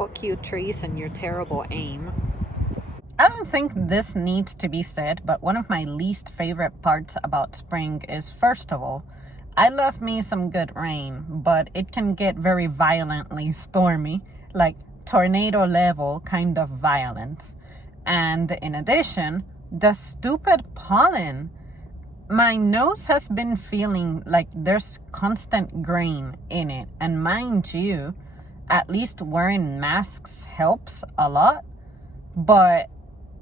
fuck you, Trees, and your terrible aim. I don't think this needs to be said, but one of my least favorite parts about spring is, first of all, I love me some good rain, but it can get very violently stormy, like tornado level kind of violence. And in addition, the stupid pollen. My nose has been feeling like there's constant grain in it. And mind you, at least wearing masks helps a lot. But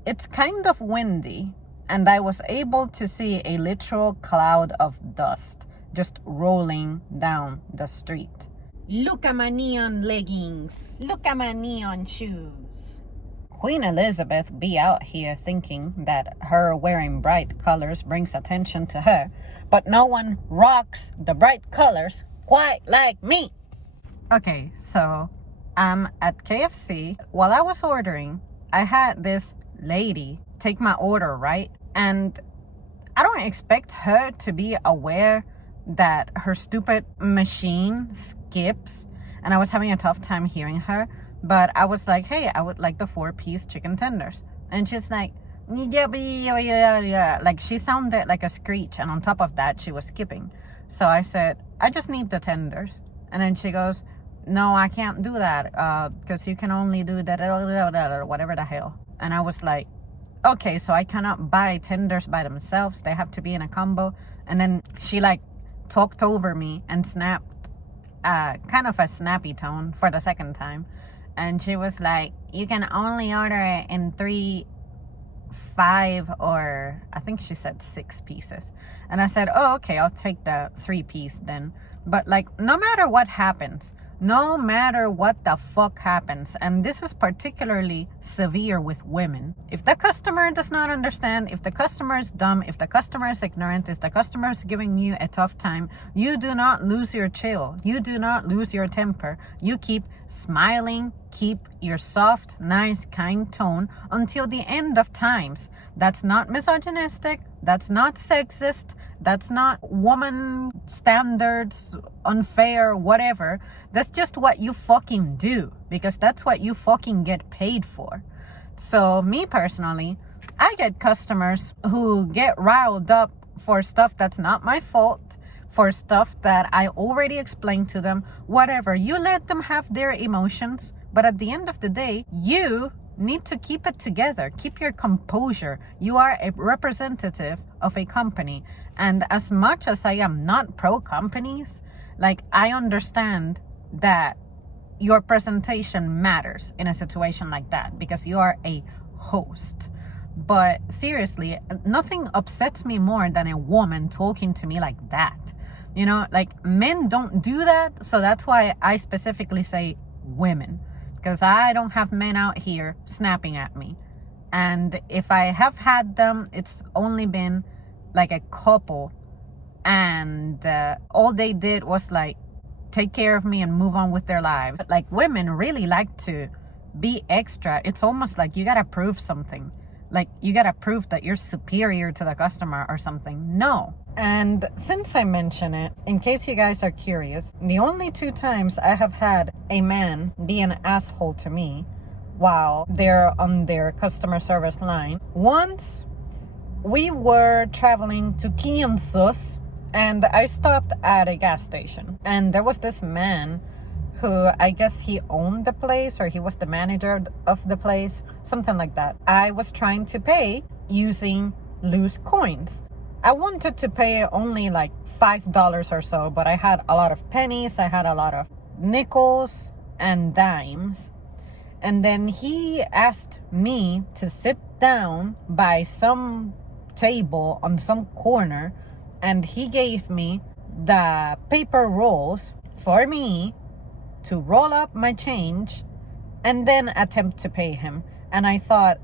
it's kind of windy, and I was able to see a literal cloud of dust just rolling down the street. Look at my neon leggings. Look at my neon shoes. Queen Elizabeth be out here thinking that her wearing bright colors brings attention to her, but no one rocks the bright colors quite like me. Okay, so I'm at KFC. While I was ordering, I had this lady take my order, right? And I don't expect her to be aware that her stupid machine skips, and I was having a tough time hearing her, but I was like, hey, I would like the 4-piece chicken tenders. And she's like, yeah. Like she sounded like a screech, and on top of that she was skipping. So I said, I just need the tenders. And then she goes, no, I can't do that because you can only do that or whatever the hell. And I was like, okay, so I cannot buy tenders by themselves. They have to be in a combo. And then she like talked over me and snapped kind of a snappy tone for the second time. And she was like, you can only order it in 3, 5, or I think she said 6 pieces. And I said, oh, okay, I'll take the 3-piece then. But like, no matter what happens, no matter what the fuck happens, and this is particularly severe with women, if the customer does not understand, if the customer is dumb, if the customer is ignorant, if the customer is giving you a tough time, you do not lose your chill. You do not lose your temper. You keep smiling, keep your soft, nice, kind tone until the end of times. That's not misogynistic. That's not sexist. That's not woman standards, unfair, whatever. That's just what you fucking do, because that's what you fucking get paid for. So me personally, I get customers who get riled up for stuff that's not my fault, for stuff that I already explained to them, whatever. You let them have their emotions, but at the end of the day, you need to keep it together. Keep your composure. You are a representative of a company. And as much as I am not pro companies, like I understand that your presentation matters in a situation like that because you are a host. But seriously, nothing upsets me more than a woman talking to me like that. You know, like men don't do that. So that's why I specifically say women, because I don't have men out here snapping at me. And if I have had them, it's only been like a couple, and all they did was like take care of me and move on with their lives. But like women really like to be extra. It's almost like you gotta prove something. Like you gotta prove that you're superior to the customer or something. No. And since I mention it, in case you guys are curious, the only 2 times I have had a man be an asshole to me while they're on their customer service line. Once we were traveling to Kansas, and I stopped at a gas station, and there was this man who, I guess he owned the place, or he was the manager of the place, something like that. I was trying to pay using loose coins. I wanted to pay only like $5 or so, but I had a lot of pennies, I had a lot of nickels and dimes. And then he asked me to sit down by some table on some corner, and he gave me the paper rolls for me to roll up my change and then attempt to pay him. And I thought,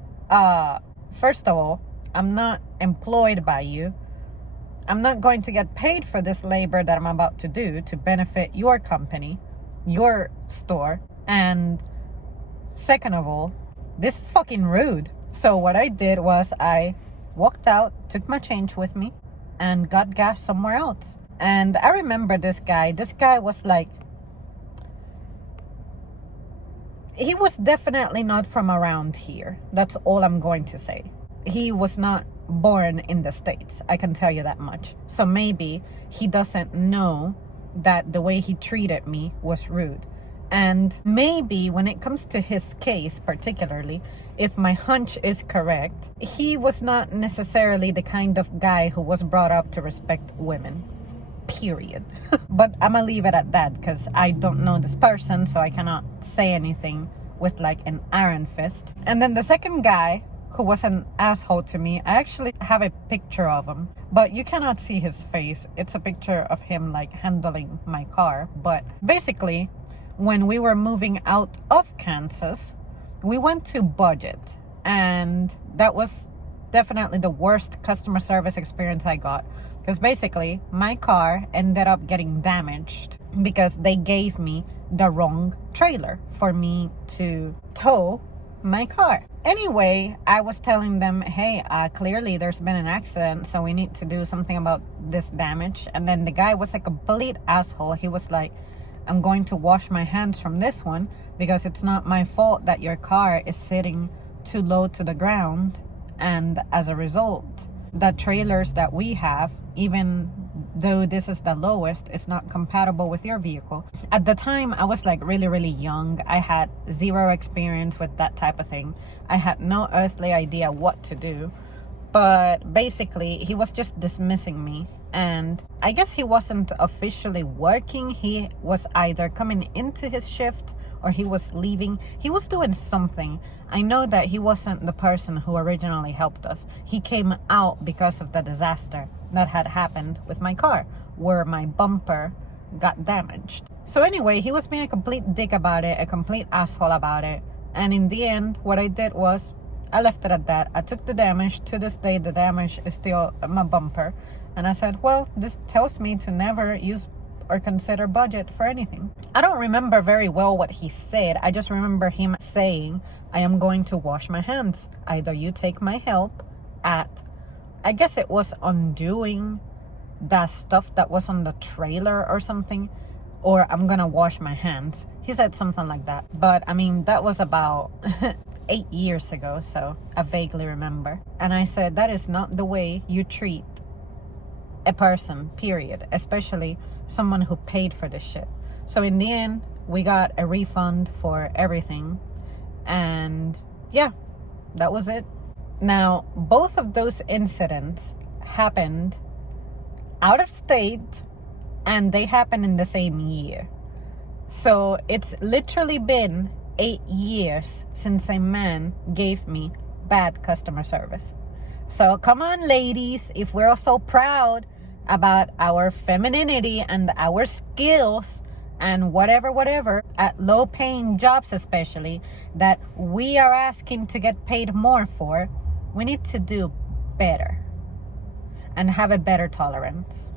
first of all, I'm not employed by you. I'm not going to get paid for this labor that I'm about to do to benefit your company, your store. And second of all, this is fucking rude. So what I did was I walked out, took my change with me, and got gas somewhere else. And I remember this guy was like He was definitely not from around here. That's all I'm going to say. He was not born in the States. I can tell you that much. So maybe he doesn't know that the way he treated me was rude. And maybe when it comes to his case particularly, if my hunch is correct, he was not necessarily the kind of guy who was brought up to respect women. Period. But I'm gonna leave it at that because I don't know this person, so I cannot say anything with like an iron fist. And then the second guy who was an asshole to me, I actually have a picture of him, but you cannot see his face. It's a picture of him like handling my car. But basically, when we were moving out of Kansas, we went to Budget, and that was definitely the worst customer service experience I got, because basically my car ended up getting damaged because they gave me the wrong trailer for me to tow my car. Anyway, I was telling them, hey, clearly there's been an accident, so we need to do something about this damage. And then the guy was a complete asshole. He was like, I'm going to wash my hands from this one because it's not my fault that your car is sitting too low to the ground. And as a result, the trailers that we have, even though this is the lowest, is not compatible with your vehicle. At the time, I was like really, really young. I had zero experience with that type of thing. I had no earthly idea what to do. But basically, he was just dismissing me. And I guess he wasn't officially working. He was either coming into his shift or he was leaving. He was doing something. I know that he wasn't the person who originally helped us. He came out because of the disaster that had happened with my car, where my bumper got damaged. So anyway, he was being a complete dick about it, a complete asshole about it. And in the end, what I did was, I left it at that. I took the damage. To this day, the damage is still my bumper. And I said, well, this tells me to never use or consider Budget for anything. I don't remember very well what he said. I just remember him saying, I am going to wash my hands. Either you take my help at, I guess it was undoing the stuff that was on the trailer or something, or I'm gonna wash my hands. He said something like that. But I mean, that was about 8 years ago, so I vaguely remember. And I said, that is not the way you treat a person, period, especially someone who paid for this shit. So in the end, we got a refund for everything, and yeah, that was it. Now, both of those incidents happened out of state, and they happened in the same year. So it's literally been 8 years since a man gave me bad customer service. So come on, ladies, if we're so proud about our femininity and our skills and whatever at low paying jobs, especially, that we are asking to get paid more for, we need to do better and have a better tolerance.